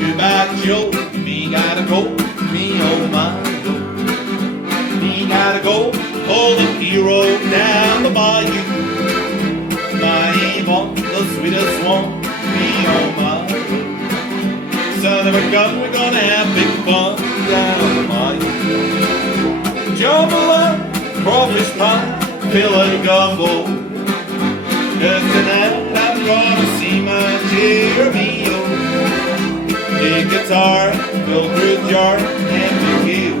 Goodbye, Joe. Me gotta go. Me oh my go. Me gotta go. Pull the hero down the bayou. My Avon, the sweetest one. Me oh my go. Son of a gun, we're gonna have big fun down the bayou. Jambalaya, crawfish pie, fillet gumbo. Just tonight I'm gonna see my Jeremy O. Big guitar, filled with jar, and big heel.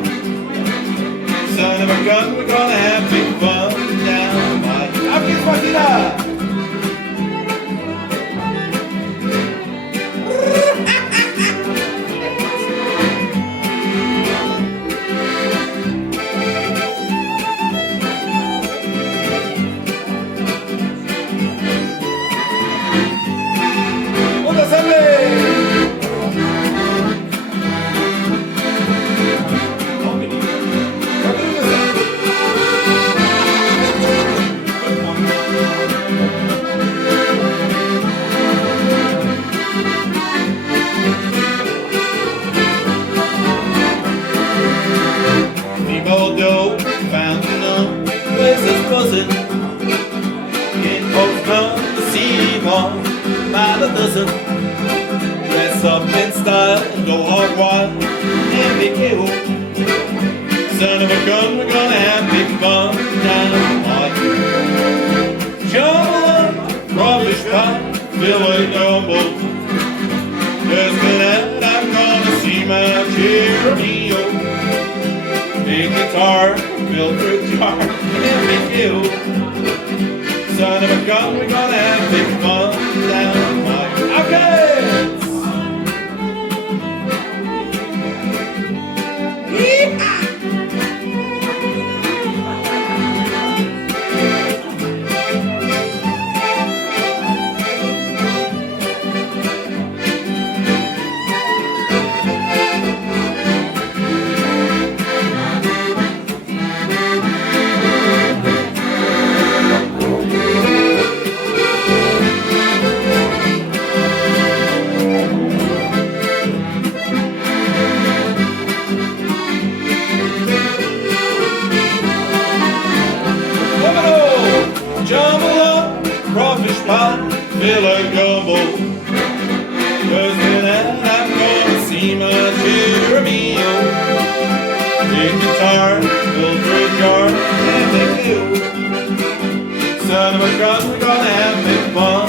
Son of a gun, we're gonna have big fun down my. Aquí es Paquita! Dough, fountain of places buzzing. In folks come to see him on by the dozen. Dress up in style and go hog wild and be killed. Son of a gun, we're gonna have big fun down like jambalaya, crawfish pie, fillet gumbo. Just tonight I'm gonna see my Jeremy O. Big guitar, filled with jar, and big hill. Son of a gun, we're gonna have big fun down my. Okay! Yeehaw! Jambalaya, crawfish pie, fillet gumbo. Cause tonight I'm gonna see my Jeremy O. Big guitar, filled with jar, and big hill. Son of a gun, we're gonna have big fun.